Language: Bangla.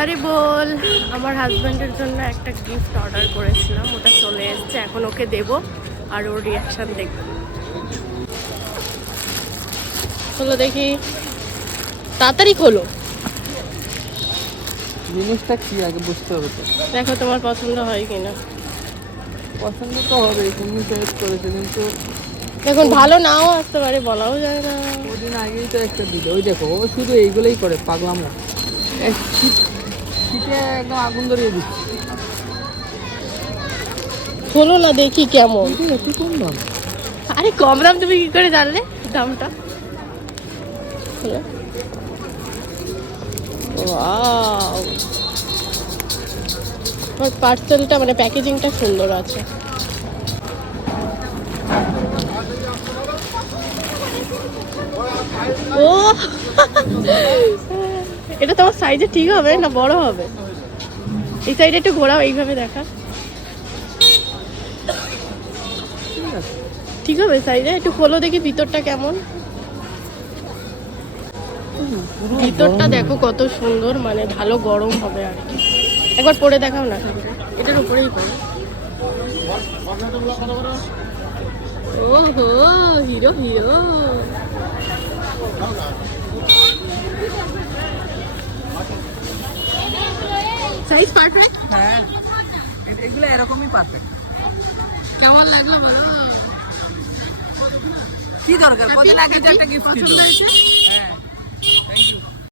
আরে বল। আমার হাজব্যান্ডের জন্য একটা গিফট অর্ডার করেছিলাম ওটা চলে এসেছে এখন ওকে দেব আর ওর রিয়াকশন দেখব। খোলো দেখি। তাড়াতাড়ি খোলো। জিনিসটা কি আগে বুঝতে হবে তো? দেখো তোমার পছন্দ হয় কিনা। পছন্দ তো হবে তুমি চয়েস করেছ কিন্তু দেখুন ভালো নাও আসতে পারে বলাও যায় না। ওদিন আগেই তো একটা দিল। ওই দেখো ও শুধু এইগুলোই করে পাগলামো। শীত- একদম আগুন ধরিয়ে দিচ্ছে। খোলো না দেখি কেমন। একটু কম দাম। আরে কম দাম তুমি কি করে জানলে? দামটা। ওর পার্সেলটা মানে প্যাকেজিংটা সুন্দর আছে। ও! এটা তোমার সাইজে ঠিক হবে না বড় হবে? এই সাইডে একটু ঘোরাও, এইভাবে দেখা। ঠিক হবে সাইজে একটু খোলো দেখি ভিতরটা কেমন। ভিতরটা দেখো কত সুন্দর মানে ভালো গরম হবে আর কি। একবার পরে দেখাও না। এটার উপরেই পড়ে ওহো হিরো হিরো সাইজ পারফেক্ট হ্যাঁ এগুলো এরকমই পারফেক্ট কেমন লাগল বলো? কি দরকার? কদিন আগে যে একটা গিফট ছিল। পছন্দ হয়েছে?